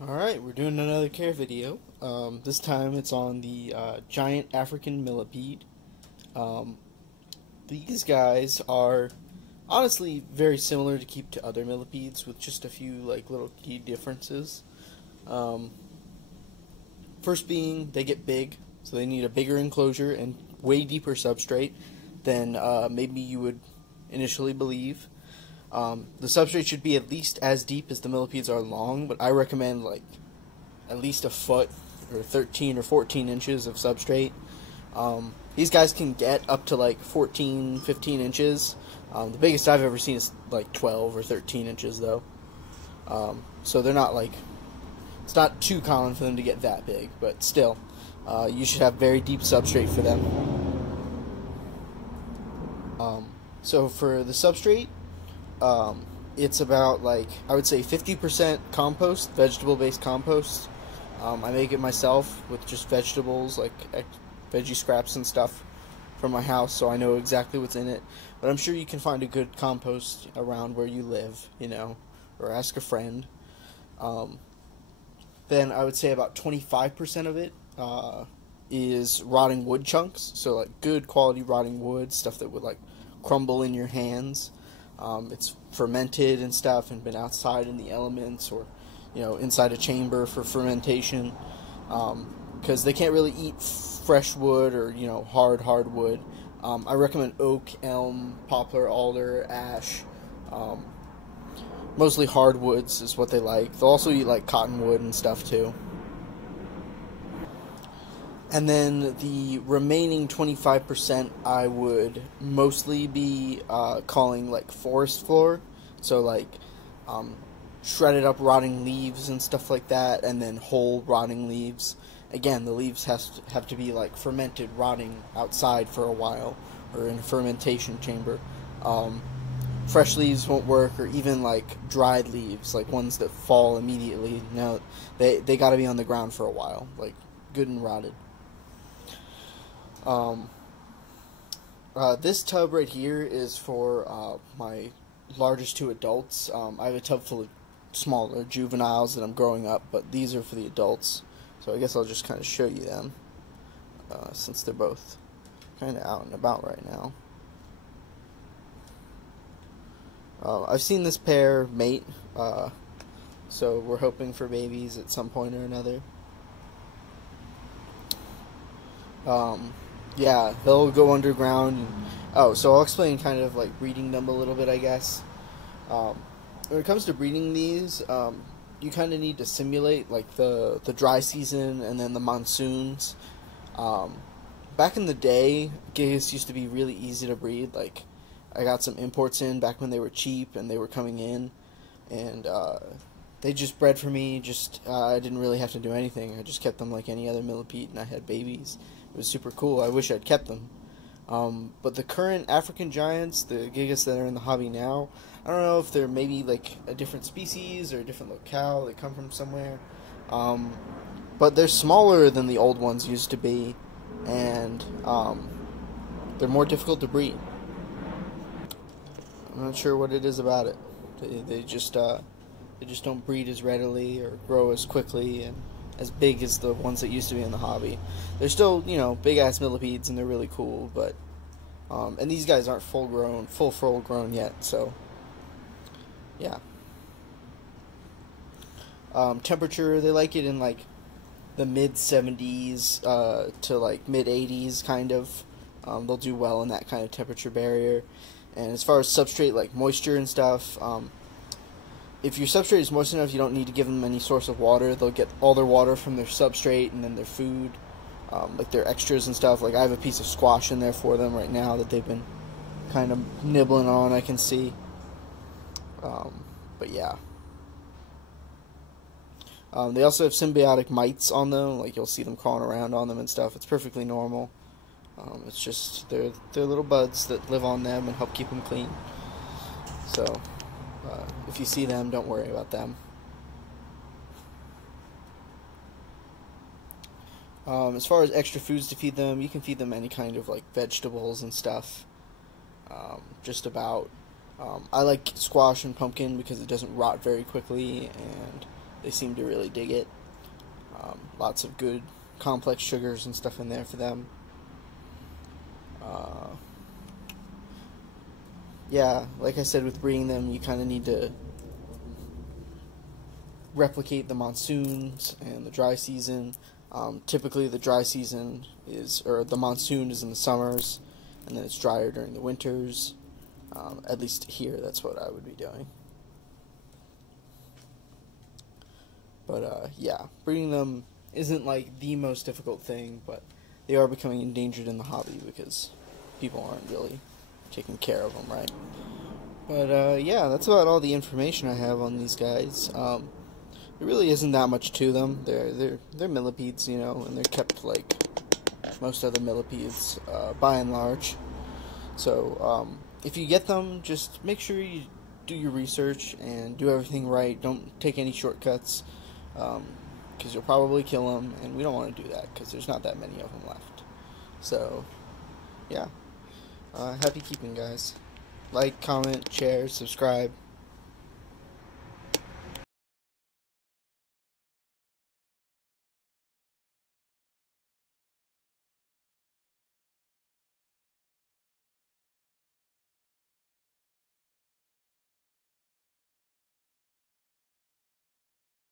Alright, we're doing another care video. This time it's on the giant African millipede. Um, these guys are honestly very similar to other millipedes with just a few little key differences. Um, First being they get big, so they need a bigger enclosure and way deeper substrate than maybe you would initially believe. The substrate should be at least as deep as the millipedes are long, but I recommend at least a foot or 13 or 14 inches of substrate. These guys can get up to 14, 15 inches. The biggest I've ever seen is 12 or 13 inches though. So they're not it's not too common for them to get that big, but still, you should have very deep substrate for them. So for the substrate, it's about I would say 50% compost, vegetable-based compost. I make it myself with just vegetables, veggie scraps and stuff from my house, so I know exactly what's in it. But I'm sure you can find a good compost around where you live, or ask a friend. Then I would say about 25% of it is rotting wood chunks, so good quality rotting wood, stuff that would crumble in your hands. It's fermented and stuff and been outside in the elements or inside a chamber for fermentation, because they can't really eat fresh wood or hard wood. I recommend oak, elm, poplar, alder, ash. Mostly hardwoods is what they like. They'll also eat cottonwood and stuff too. And then the remaining 25% I would mostly be calling forest floor. So shredded up rotting leaves and stuff like that, and then whole rotting leaves. Again, the leaves have to be fermented, rotting outside for a while, or in a fermentation chamber. Fresh leaves won't work, or even dried leaves, ones that fall immediately. No, they got to be on the ground for a while, good and rotted. This tub right here is for my largest two adults. I have a tub full of smaller juveniles that I'm growing up, but these are for the adults. So I guess I'll just kind of show you them, since they're both kind of out and about right now. I've seen this pair mate, so we're hoping for babies at some point or another. Yeah, they'll go underground. So I'll explain kind of breeding them a little bit, I guess. When it comes to breeding these, you kind of need to simulate the dry season and then the monsoons. Back in the day, gigas used to be really easy to breed. I got some imports in back when they were cheap and they were coming in, and they just bred for me. I didn't really have to do anything. I just kept them like any other millipede, and I had babies. It was super cool. I wish I'd kept them. But the current African giants, the gigas that are in the hobby now, I don't know if they're maybe a different species or a different locale. They come from somewhere. But they're smaller than the old ones used to be, and they're more difficult to breed. I'm not sure what it is about it. They just don't breed as readily or grow as quickly and as big as the ones that used to be in the hobby. They're still, big ass millipedes, and they're really cool, but and these guys aren't full grown yet, so yeah. Temperature, they like it in the mid 70s to mid 80s kind of. They'll do well in that kind of temperature barrier. And as far as substrate, moisture and stuff, if your substrate is moist enough, you don't need to give them any source of water. They'll get all their water from their substrate and then their food, their extras and stuff. I have a piece of squash in there for them right now that they've been kind of nibbling on, I can see. But yeah. They also have symbiotic mites on them. You'll see them crawling around on them and stuff. It's perfectly normal. It's just they're little buds that live on them and help keep them clean. So if you see them, don't worry about them. As far as extra foods to feed them, you can feed them any kind of vegetables and stuff. Just about. I like squash and pumpkin because it doesn't rot very quickly, and they seem to really dig it. Lots of good complex sugars and stuff in there for them. Yeah, like I said, with breeding them, you kind of need to replicate the monsoons and the dry season. Typically, the dry season or the monsoon is in the summers, and then it's drier during the winters. At least here, that's what I would be doing. But yeah, breeding them isn't like the most difficult thing, but they are becoming endangered in the hobby because people aren't really taking care of them right. But yeah, that's about all the information I have on these guys. There really isn't that much to them. They're millipedes, you know, and they're kept like most other millipedes, by and large. So if you get them, just make sure you do your research and do everything right. Don't take any shortcuts, because you'll probably kill them, and we don't want to do that because there's not that many of them left. So yeah, happy keeping, guys. Like, comment, share, subscribe.